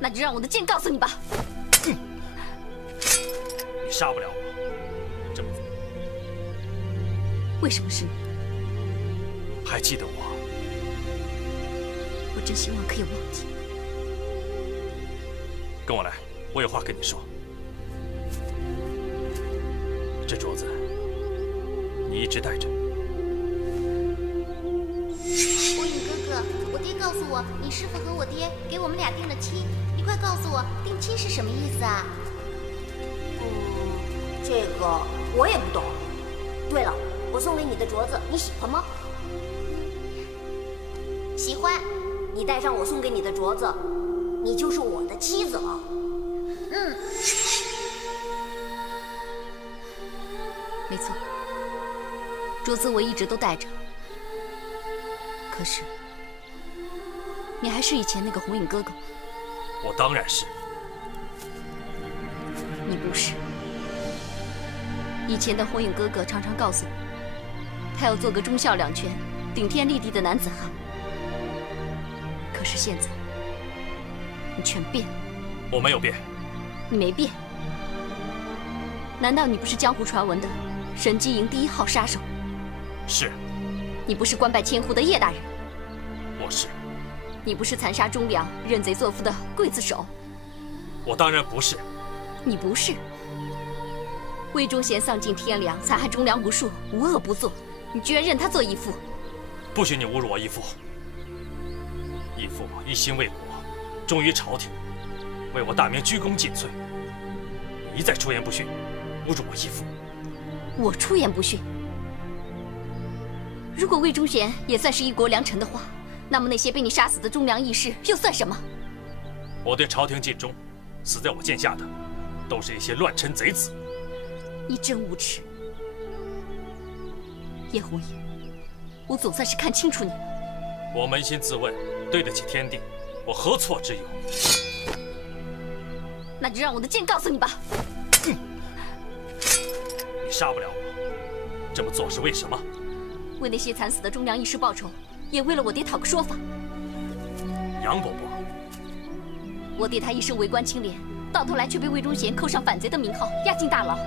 那就让我的剑告诉你吧。你杀不了我，这么做。为什么是你？还记得我？我真希望可以忘记。跟我来，我有话跟你说。这镯子，你一直戴着。火影哥哥，我爹告诉我，你师父和我爹给我们俩定了亲，你快告诉我，定亲是什么意思啊？这个我也不懂。对了，我送给你的镯子你喜欢吗？喜欢。你戴上我送给你的镯子，你就是我的妻子了。没错，镯子我一直都戴着。可是，你还是以前那个红影哥哥。我当然是。你不是。以前的红影哥哥常常告诉我，他要做个忠孝两全、顶天立地的男子汉。可是现在，你全变了。我没有变。你没变。难道你不是江湖传闻的神机营第1号杀手？是。你不是官拜千户的叶大人？我是。你不是残杀忠良、认贼作父的刽子手？我当然不是。你不是。魏忠贤丧尽天良，残害忠良无数，无恶不作，你居然认他做义父？不许你侮辱我义父！义父一心为国，忠于朝廷，为我大明鞠躬尽瘁。你一再出言不逊，侮辱我义父。我出言不逊？如果魏忠贤也算是一国良臣的话，那么那些被你杀死的忠良义士又算什么？我对朝廷尽忠，死在我剑下的，都是一些乱臣贼子。你真无耻，叶红影，我总算是看清楚你了。我扪心自问，对得起天地，我何错之有？那就让我的剑告诉你吧。你杀不了我，这么做是为什么？为那些惨死的忠良义士报仇，也为了我爹讨个说法。杨伯伯，我爹他一生为官清廉，到头来却被魏忠贤扣上反贼的名号，押进大牢，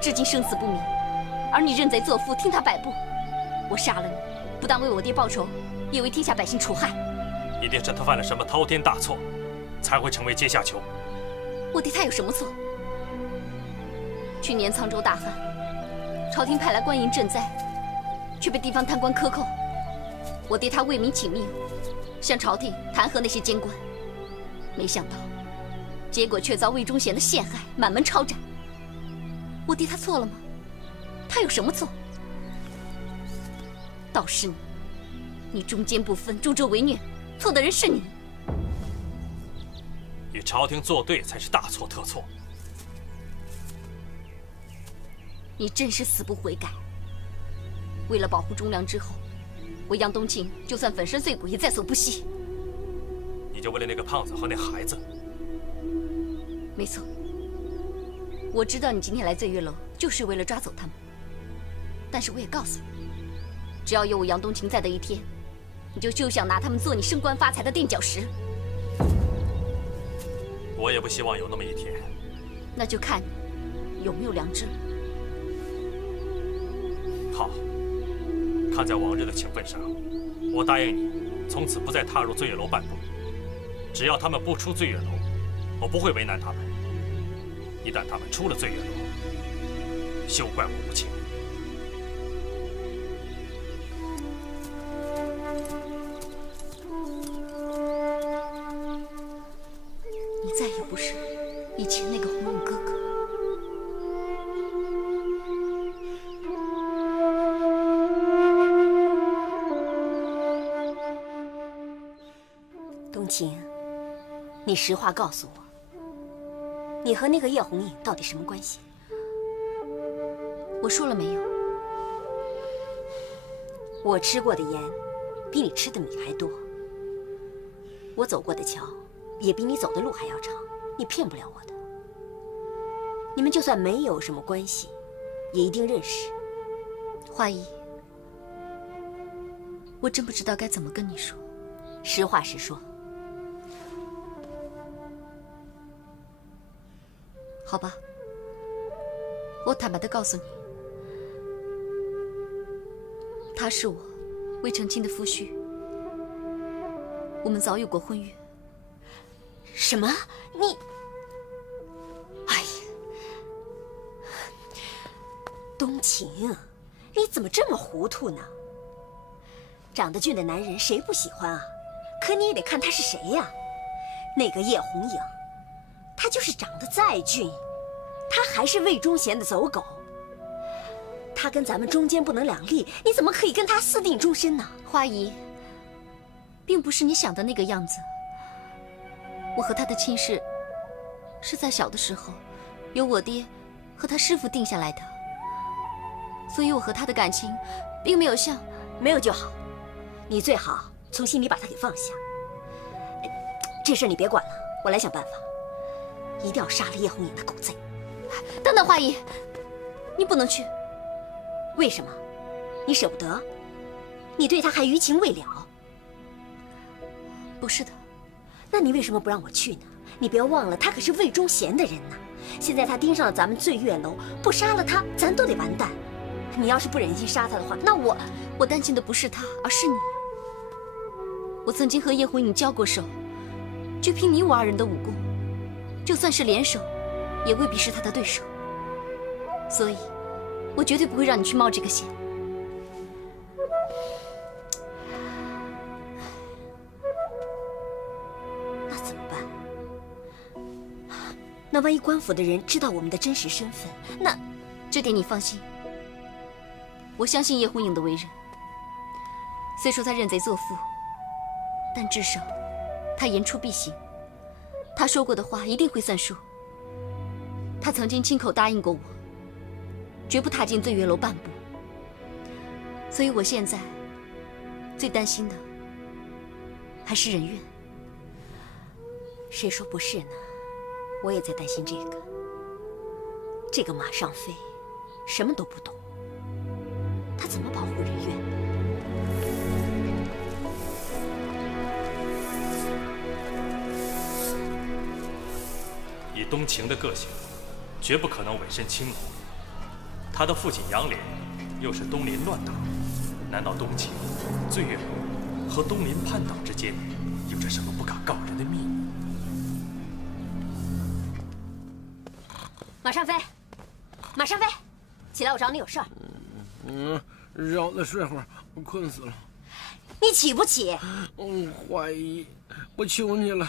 至今生死不明。而你认贼作父，听他摆布。我杀了你，不但为我爹报仇，也为天下百姓除害。一定是他犯了什么滔天大错，才会成为阶下囚。我爹他有什么错？去年沧州大犯，朝廷派来官营赈灾，却被地方贪官克扣。我爹他为民请命，向朝廷弹劾那些奸官，没想到结果却遭魏忠贤的陷害，满门抄斩。我爹他错了吗？他有什么错？倒是你，你忠奸不分，助纣为虐，错的人是你。与朝廷作对才是大错特错。你真是死不悔改。为了保护忠良之后，我杨冬青就算粉身碎骨也在所不惜。你就为了那个胖子和那孩子？没错，我知道你今天来醉月楼就是为了抓走他们。但是我也告诉你，只要有我杨冬青在的一天，你就想拿他们做你升官发财的垫脚石。我也不希望有那么一天。那就看你有没有良知了。好，看在往日的情分上，我答应你，从此不再踏入醉月楼半步。只要他们不出醉月楼，我不会为难他们。一旦他们出了醉月楼，休怪我无情。你再也不是以前那个红影哥哥。冬青，你实话告诉我，你和那个叶红影到底什么关系？我说了没有？我吃过的盐，比你吃的米还多。我走过的桥，也比你走的路还要长。你骗不了我的。你们就算没有什么关系，也一定认识。花姨，我真不知道该怎么跟你说。实话实说。好吧，我坦白地告诉你，他是我未成亲的夫婿，我们早有过婚约。什么？你？哎呀，冬晴，你怎么这么糊涂呢？长得俊的男人谁不喜欢啊？可你也得看他是谁呀。那个叶红影，他就是长得再俊，他还是魏忠贤的走狗。他跟咱们中间不能两立，你怎么可以跟他私定终身呢？花姨，并不是你想的那个样子。我和他的亲事，是在小的时候，由我爹和他师父定下来的，所以我和他的感情，并没有像……没有就好，你最好从心里把他给放下。这事你别管了，我来想办法，一定要杀了叶红影的狗贼。等等，花姨，你不能去。为什么？你舍不得？你对他还余情未了？不是的。那你为什么不让我去呢？你别忘了，他可是魏忠贤的人呢。现在他盯上了咱们醉月楼，不杀了他，咱都得完蛋。你要是不忍心杀他的话，那我担心的不是他，而是你。我曾经和叶红影交过手，就凭你我二人的武功，就算是联手，也未必是他的对手。所以，我绝对不会让你去冒这个险。那怎么办？那万一官府的人知道我们的真实身份，那……这点你放心。我相信叶红影的为人，虽说他认贼作父，但至少他言出必行，他说过的话一定会算数。他曾经亲口答应过我，绝不踏进醉月楼半步。所以我现在最担心的还是人怨。谁说不是呢？我也在担心这个。这个马尚飞什么都不懂，他怎么保护人怨？以冬晴的个性，绝不可能委身青楼。他的父亲杨涟又是东林乱党，难道冬晴、醉月楼和东林叛党之间有着什么不可告人的秘密？马尚飞，马尚飞，起来，我找你有事儿。让我再睡会儿，我困死了。你起不起？怀疑，我求你了，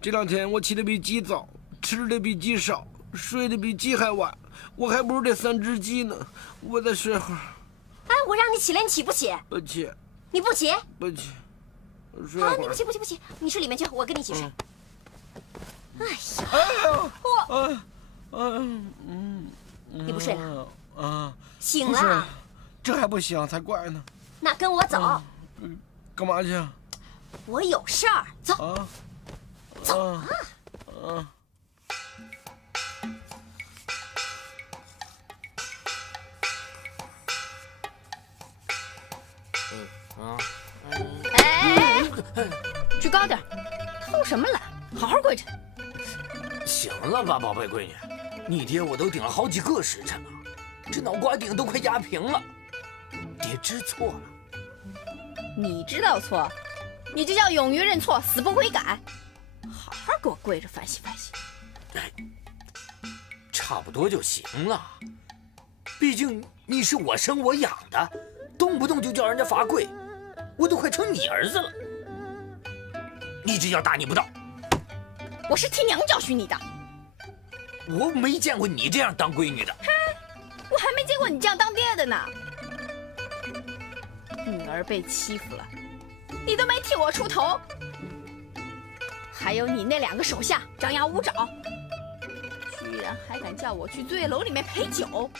这2天我起得比鸡早，吃的比鸡少，睡得比鸡还晚，我还不如这3只鸡呢。我再睡会儿。哎，我让你起来，你起不起？不起。你不起？不起。睡会儿。你不起，不起，你睡里面去，我跟你一起睡。哎呀！你不睡了？醒了。这还不醒才怪呢。那跟我走。干嘛去？我有事儿，走。走啊！哎，举高点，偷什么懒？好好跪着。行了吧，宝贝闺女，你爹我都顶了好几个时辰了，这脑瓜顶都快压平了。爹知错了。你知道错，你就叫勇于认错，死不悔改。好好给我跪着反省反省。哎，差不多就行了。毕竟你是我生我养的，动不动就叫人家罚跪，我都快成你儿子了。你这叫大逆不道。我是替娘教训你的。我没见过你这样当闺女的。我还没见过你这样当爹的呢。女儿被欺负了，你都没替我出头。还有你那2个手下张牙舞爪，居然还敢叫我去醉月楼里面陪酒，哼，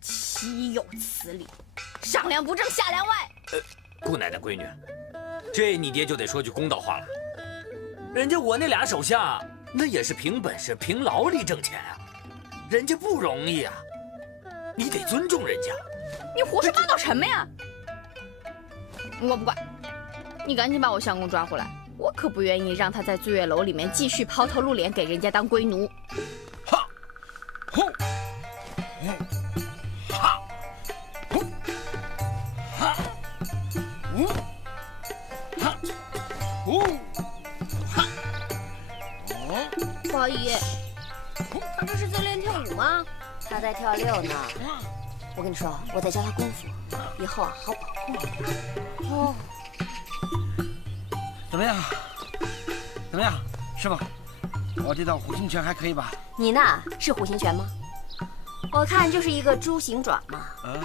岂有此理！上梁不正下梁歪。姑奶奶闺女，这你爹就得说句公道话了。人家我那2手下，那也是凭本事、凭劳力挣钱啊，人家不容易啊，你得尊重人家。你胡说八道什么呀？我不管，你赶紧把我相公抓回来，我可不愿意让她在醉月楼里面继续抛头露脸给人家当龟奴。哈，呼，哈，呼，哈，呼，哈，呼，哈，花姨，他这是在练跳舞吗？他在跳六呢。我跟你说，我在教他功夫，以后啊好保护你。哦，怎么样？怎么样，师傅？我这套虎形拳还可以吧？你那是虎形拳吗？我看就是一个猪形爪嘛。啊，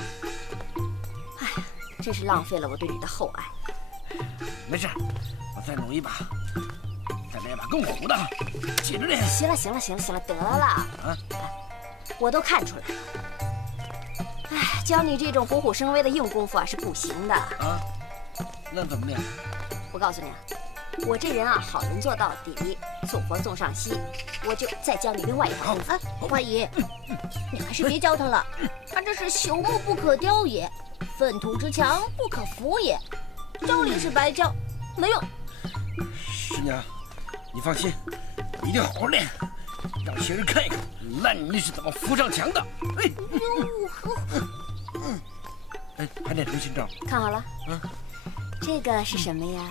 哎，真是浪费了我对你的厚爱。没事，我再弄一把，再来一把更虎的，接着练。行了，得了。啊，我都看出来了。哎，教你这种虎虎生威的硬功夫啊是不行的。啊，那怎么练？我告诉你啊，我这人啊好人做到底，送佛送上西。我就再教你另外一套功夫。哎，花姨，你还是别教他了，他这是朽木不可雕也，粪土之强不可腐也，教练是白教，没用。师娘，你放心，一定好好练，让学生看一看烂泥是怎么扶上墙的。哎，哎，还练同心招？看好了，嗯，这个是什么呀？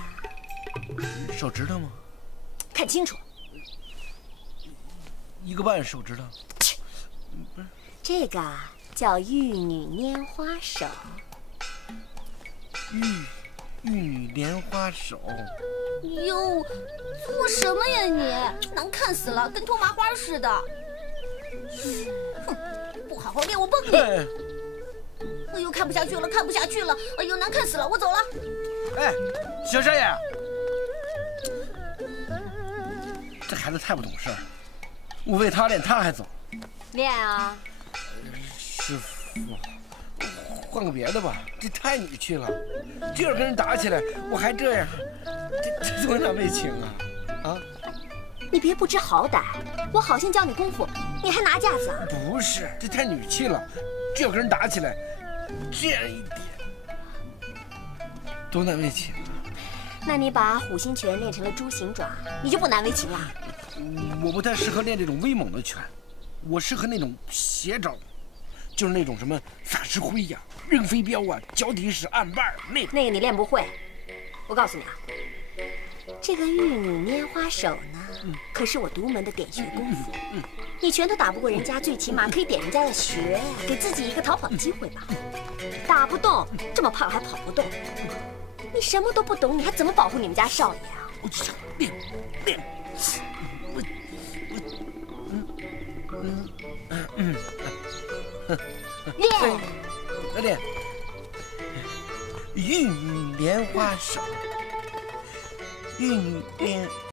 手指头吗？看清楚，一个半手指头。这个叫玉女拈花手。玉女莲花手。哟，做什么呀你？难看死了，跟脱麻花似的。哼，不好好练我崩你！哎呦，看不下去了！哎呦，难看死了，我走了。哎，小少爷，这孩子太不懂事儿，我为他练，他还走。练啊！师傅，换个别的吧，这太女气了。这要跟人打起来，我还这样，这多难为情啊！啊！你别不知好歹，我好心教你功夫，你还拿架子啊？不是，这太女气了。这要跟人打起来，这样一点，多难为情啊！那你把虎形拳练成了猪形爪，你就不难为情了？我不太适合练这种威猛的拳，我适合那种邪招，就是那种什么撒石灰呀、扔飞镖啊、脚底使暗绊那种。那个你练不会。我告诉你啊，这个玉女拈花手呢，可是我独门的点穴功夫。你拳头打不过人家，最起码可以点人家的穴呀，给自己一个逃跑的机会吧。打不动，这么胖还跑不动，你什么都不懂，你还怎么保护你们家少爷啊？我就想练，练玉女莲花手，玉女莲。